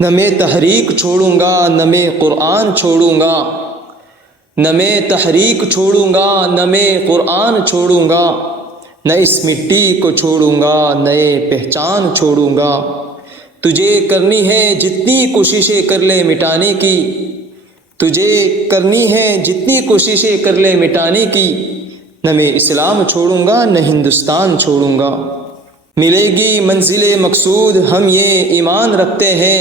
نہ میں تحریک چھوڑوں گا نہ میں قرآن چھوڑوں گا، نہ میں تحریک چھوڑوں گا نہ میں قرآن چھوڑوں گا، نہ اس مٹی کو چھوڑوں گا نئے پہچان چھوڑوں گا۔ تجھے کرنی ہے جتنی کوششیں کر لے مٹانے کی، تجھے کرنی ہے جتنی کوششیں کر لے مٹانے کی، نہ میں اسلام چھوڑوں گا نہ ہندوستان چھوڑوں گا۔ ملے گی منزل مقصود ہم یہ ایمان رکھتے ہیں،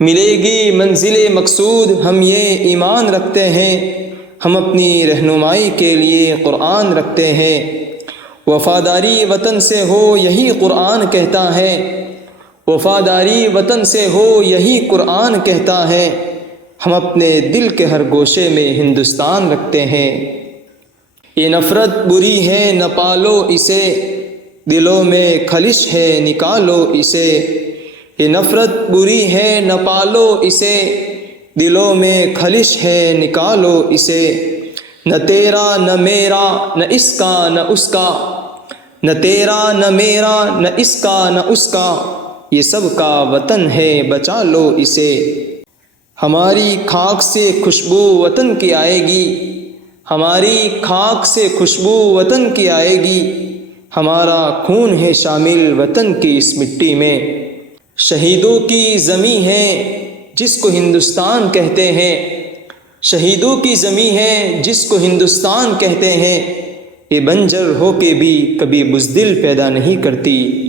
ملے گی منزل مقصود ہم یہ ایمان رکھتے ہیں، ہم اپنی رہنمائی کے لیے قرآن رکھتے ہیں۔ وفاداری وطن سے ہو یہی قرآن کہتا ہے، وفاداری وطن سے ہو یہی قرآن کہتا ہے، ہم اپنے دل کے ہر گوشے میں ہندوستان رکھتے ہیں۔ یہ نفرت بری ہے نہ پالو اسے، دلوں میں خلش ہے نکالو اسے۔ یہ نفرت بری ہے نہ پالو اسے، دلوں میں خلش ہے نکالو اسے۔ نہ تیرا نہ میرا نہ اس کا نہ اس کا، نہ تیرا نہ میرا نہ اس کا نہ اس کا، یہ سب کا وطن ہے بچا لو اسے۔ ہماری خاک سے خوشبو وطن کی آئے گی، ہماری خاک سے خوشبو وطن کی آئے گی، ہمارا خون ہے شامل وطن کی اس مٹی میں۔ شہیدوں کی زمیں ہے جس کو ہندوستان کہتے ہیں، شہیدوں کی زمیں ہے جس کو ہندوستان کہتے ہیں، یہ بنجر ہو کے بھی کبھی بزدل پیدا نہیں کرتی۔